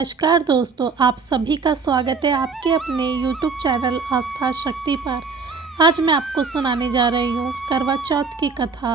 नमस्कार दोस्तों, आप सभी का स्वागत है आपके अपने YouTube चैनल आस्था शक्ति पर। आज मैं आपको सुनाने जा रही हूँ करवा चौथ की कथा।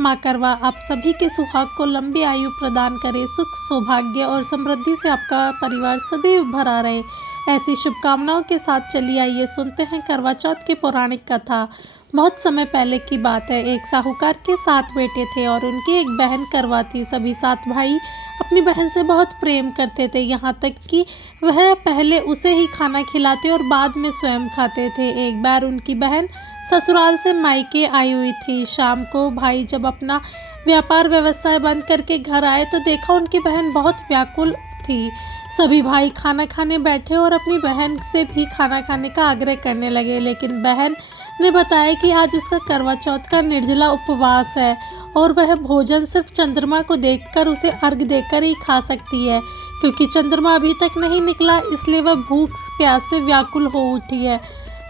माँ करवा आप सभी के सुहाग को लंबी आयु प्रदान करे, सुख सौभाग्य और समृद्धि से आपका परिवार सदैव भरा रहे, ऐसी शुभकामनाओं के साथ चलिए आइए सुनते हैं करवा चौथ की पौराणिक कथा। बहुत समय पहले की बात है। एक साहूकार के 7 बेटे थे और उनकी एक बहन करवा थी। सभी 7 भाई अपनी बहन से बहुत प्रेम करते थे, यहाँ तक कि वह पहले उसे ही खाना खिलाते और बाद में स्वयं खाते थे। एक बार उनकी बहन ससुराल से मायके आई हुई थी। शाम को भाई जब अपना व्यापार व्यवसाय बंद करके घर आए तो देखा उनकी बहन बहुत व्याकुल थी। सभी भाई खाना खाने बैठे और अपनी बहन से भी खाना खाने का आग्रह करने लगे, लेकिन बहन ने बताया कि आज उसका करवा चौथ का निर्जला उपवास है और वह भोजन सिर्फ चंद्रमा को देखकर उसे अर्घ देकर ही खा सकती है, क्योंकि चंद्रमा अभी तक नहीं निकला, इसलिए वह भूख प्यास से व्याकुल हो उठी है।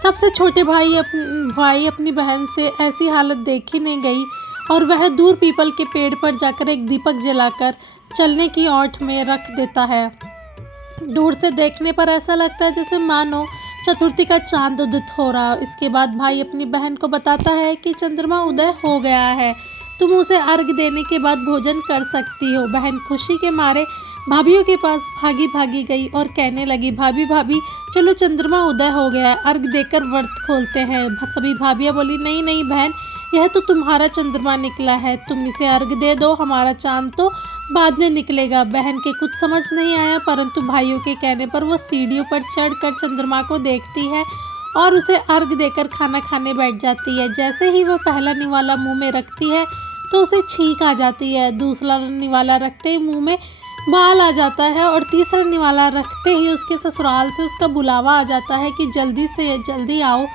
सबसे छोटे भाई अपनी बहन से ऐसी हालत देखी नहीं गई और वह दूर पीपल के पेड़ पर जाकर एक दीपक जलाकर चलने की ओट में रख देता है। दूर से देखने पर ऐसा लगता है जैसे मानो चतुर्थी का चांद उदित हो रहा। इसके बाद भाई अपनी बहन को बताता है कि चंद्रमा उदय हो गया है, तुम उसे अर्घ देने के बाद भोजन कर सकती हो। बहन खुशी के मारे भाभीयों के पास भागी गई और कहने लगी, भाभी चलो चंद्रमा उदय हो गया है, अर्घ देकर व्रत खोलते हैं। सभी भाभियाँ बोली, नहीं बहन, यह तो तुम्हारा चंद्रमा निकला है, तुम इसे अर्घ दे दो, हमारा चांद तो बाद में निकलेगा। बहन के कुछ समझ नहीं आया, परंतु भाइयों के कहने पर वो सीढ़ियों पर चढ़कर चंद्रमा को देखती है और उसे अर्घ देकर खाना खाने बैठ जाती है। जैसे ही वो पहला निवाला मुंह में रखती है तो उसे छींक आ जाती है, दूसरा निवाला रखते ही मुंह में बाल आ जाता है और तीसरा निवाला रखते ही उसके ससुराल से उसका बुलावा आ जाता है कि जल्दी से जल्दी आओ।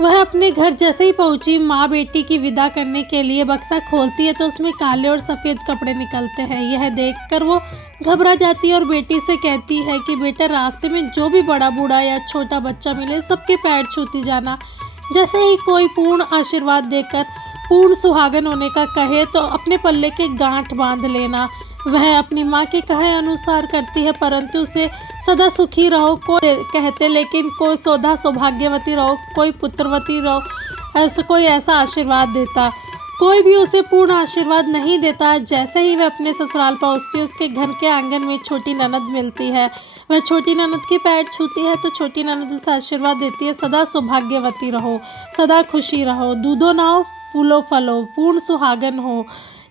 वह अपने घर जैसे ही पहुंची, माँ बेटी की विदा करने के लिए बक्सा खोलती है तो उसमें काले और सफ़ेद कपड़े निकलते हैं। यह देखकर वो घबरा जाती है और बेटी से कहती है कि बेटा, रास्ते में जो भी बड़ा बूढ़ा या छोटा बच्चा मिले सबके पैर छूती जाना। जैसे ही कोई पूर्ण आशीर्वाद देकर पूर्ण सुहागन होने का कहे तो अपने पल्ले के गांठ बांध लेना। वह अपनी माँ के कहे अनुसार करती है, परंतु उसे सदा सुखी रहो कोई कहते, लेकिन कोई सदा सौभाग्यवती रहो, कोई पुत्रवती रहो, कोई ऐसा आशीर्वाद देता। कोई भी उसे पूर्ण आशीर्वाद नहीं देता। जैसे ही वह अपने ससुराल पहुँचती है, उसके घर के आंगन में छोटी ननद मिलती है। वह छोटी ननद के पैर छूती है तो छोटी ननद उसे आशीर्वाद देती है, सदा सौभाग्यवती रहो, सदा खुशी रहो, दूधो नाओ फूलो फलो, पूर्ण सुहागन हो।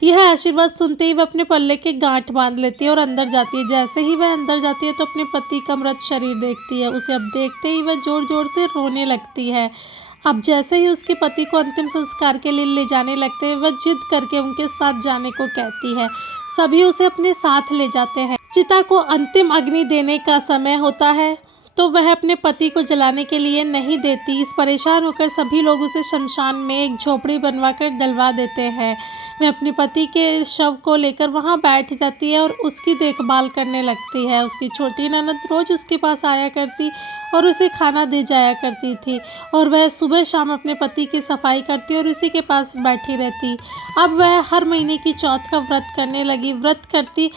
यह आशीर्वाद सुनते ही वह अपने पल्ले के गांठ बांध लेती है और अंदर जाती है। जैसे ही वह अंदर जाती है तो अपने पति का मृत शरीर देखती है। उसे अब देखते ही वह जोर जोर से रोने लगती है। अब जैसे ही उसके पति को अंतिम संस्कार के लिए ले जाने लगते हैं, वह जिद करके उनके साथ जाने को कहती है। सभी उसे अपने साथ ले जाते हैं। चिता को अंतिम अग्नि देने का समय होता है तो वह अपने पति को जलाने के लिए नहीं देती। इस परेशान होकर सभी लोग उसे शमशान में एक झोपड़ी बनवाकर डलवा देते हैं। वह अपने पति के शव को लेकर वहां बैठ जाती है और उसकी देखभाल करने लगती है। उसकी छोटी ननद रोज उसके पास आया करती और उसे खाना दे जाया करती थी और वह सुबह शाम अपने पति की सफाई करती और उसी के पास बैठी रहती। अब वह हर महीने की चौथ का व्रत करने लगी। व्रत करती,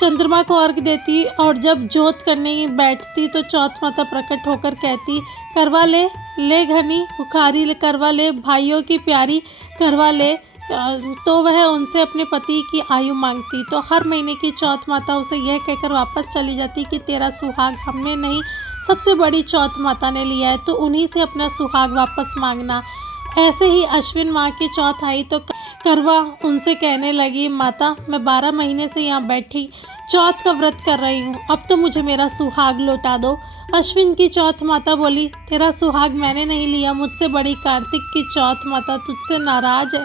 चंद्रमा को अर्घ देती और जब जोत करने बैठती तो चौथ माता प्रकट होकर कहती, करवा ले घनी बुखारी करवा ले, भाइयों की प्यारी करवा ले। तो वह उनसे अपने पति की आयु मांगती। तो हर महीने की चौथ माता उसे यह कहकर वापस चली जाती कि तेरा सुहाग हमने नहीं, सबसे बड़ी चौथ माता ने लिया है, तो उन्हीं से अपना सुहाग वापस मांगना। ऐसे ही अश्विन माह की चौथ आई तो करवा उनसे कहने लगी, माता मैं 12 महीने से यहाँ बैठी चौथ का व्रत कर रही हूँ, अब तो मुझे मेरा सुहाग लौटा दो। अश्विन की चौथ माता बोली, तेरा सुहाग मैंने नहीं लिया, मुझसे बड़ी कार्तिक की चौथ माता तुझसे नाराज है।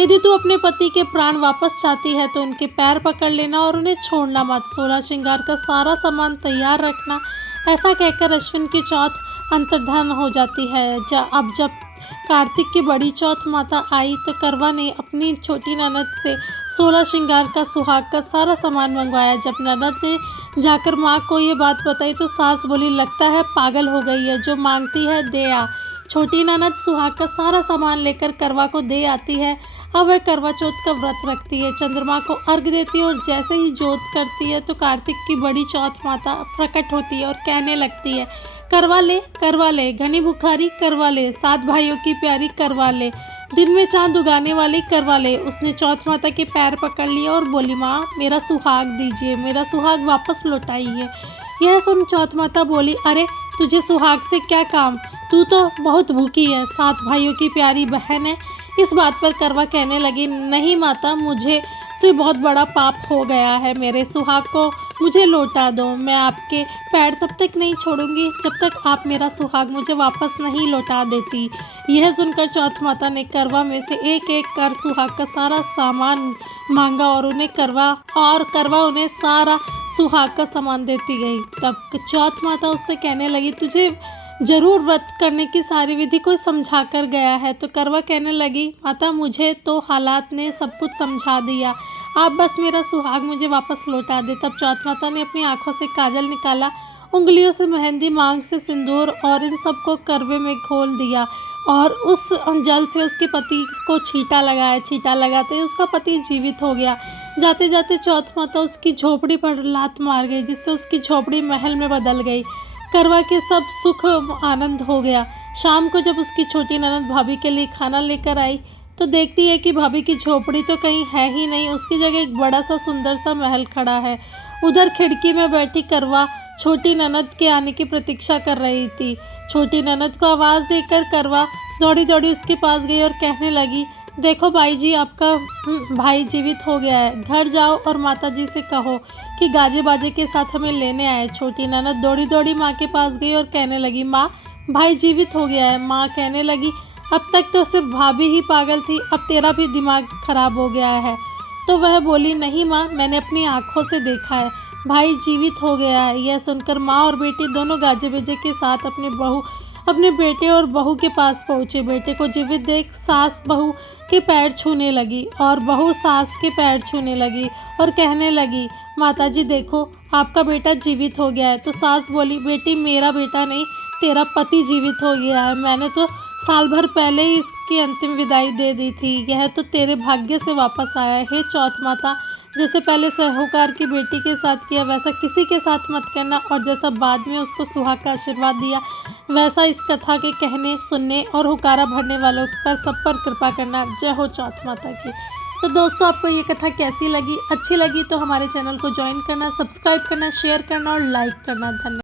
यदि तू अपने पति के प्राण वापस चाहती है तो उनके पैर पकड़ लेना और उन्हें छोड़ना मत। 16 श्रृंगार का सारा सामान तैयार रखना। ऐसा कहकर अश्विन की चौथ अंतर्धान हो जाती है। अब जब कार्तिक की बड़ी चौथ माता आई तो करवा ने अपनी छोटी ननद से 16 श्रृंगार का सुहाग का सारा सामान मंगवाया। जब ननद ने जाकर माँ को ये बात बताई तो सास बोली, लगता है पागल हो गई है, जो मांगती है दे आ। छोटी ननद सुहाग का सारा सामान लेकर करवा को दे आती है। अब वह करवा चौथ का व्रत रखती है, चंद्रमा को अर्घ देती है और जैसे ही जोत करती है तो कार्तिक की बड़ी चौथ माता प्रकट होती है और कहने लगती है, करवा ले घनी बुखारी करवा ले, 7 भाइयों की प्यारी करवा ले, दिन में चांद उगाने वाली करवा ले। उसने चौथ माता के पैर पकड़ लिए और बोली, माँ मेरा सुहाग दीजिए, मेरा सुहाग वापस लौटाइए। यह सुन चौथ माता बोली, अरे तुझे सुहाग से क्या काम, तू तो बहुत भूखी है, 7 भाइयों की प्यारी बहन है। इस बात पर करवा कहने लगी, नहीं माता, मुझे से बहुत बड़ा पाप हो गया है, मेरे सुहाग को मुझे लौटा दो। मैं आपके पैर तब तक नहीं छोड़ूंगी जब तक आप मेरा सुहाग मुझे वापस नहीं लौटा देती। यह सुनकर चौथ माता ने करवा में से एक एक कर सुहाग का सारा सामान मांगा और करवा उन्हें सारा सुहाग का सामान देती गई। तब चौथ माता उससे कहने लगी, तुझे जरूर व्रत करने की सारी विधि को समझा कर गया है। तो करवा कहने लगी, माता मुझे तो हालात ने सब कुछ समझा दिया, आप बस मेरा सुहाग मुझे वापस लौटा दे। तब चौथ माता ने अपनी आंखों से काजल निकाला, उंगलियों से मेहंदी, मांग से सिंदूर और इन सबको करवे में घोल दिया और उस जल से उसके पति को छींटा लगाते ही उसका पति जीवित हो गया। जाते जाते चौथ माता उसकी झोपड़ी पर लात मार गई, जिससे उसकी झोपड़ी महल में बदल गई। करवा के सब सुख आनंद हो गया। शाम को जब उसकी छोटी ननद भाभी के लिए खाना लेकर आई तो देखती है कि भाभी की झोपड़ी तो कहीं है ही नहीं, उसकी जगह एक बड़ा सा सुंदर सा महल खड़ा है। उधर खिड़की में बैठी करवा छोटी ननद के आने की प्रतीक्षा कर रही थी। छोटी ननद को आवाज़ देकर करवा दौड़ी दौड़ी उसके पास गई और कहने लगी, देखो भाई जी, आपका भाई जीवित हो गया है, घर जाओ और माता जी से कहो कि गाजे बाजे के साथ हमें लेने आए। छोटी ननद दौड़ी दौड़ी माँ के पास गई और कहने लगी, माँ भाई जीवित हो गया है। माँ कहने लगी, अब तक तो सिर्फ भाभी ही पागल थी, अब तेरा भी दिमाग खराब हो गया है। तो वह बोली, नहीं माँ, मैंने अपनी आँखों से देखा है, भाई जीवित हो गया है। यह सुनकर माँ और बेटी दोनों गाजे बाजे के साथ अपने बेटे और बहू के पास पहुँचे। बेटे को जीवित देख सास बहू के पैर छूने लगी और बहू सास के पैर छूने लगी और कहने लगी, माता जी देखो, आपका बेटा जीवित हो गया है। तो सास बोली, बेटी मेरा बेटा नहीं, तेरा पति जीवित हो गया है, मैंने तो साल भर पहले ही इसकी अंतिम विदाई दे दी थी, यह तो तेरे भाग्य से वापस आया है। हे चौथ माता, जैसे पहले साहूकार की बेटी के साथ किया वैसा किसी के साथ मत करना, और जैसा बाद में उसको सुहाग का आशीर्वाद दिया वैसा इस कथा के कहने, सुनने और हुकारा भरने वालों पर सब पर कृपा करना। जय हो चौथ माता की। तो दोस्तों, आपको ये कथा कैसी लगी? अच्छी लगी तो हमारे चैनल को ज्वाइन करना, सब्सक्राइब करना, शेयर करना और लाइक करना। धन्यवाद।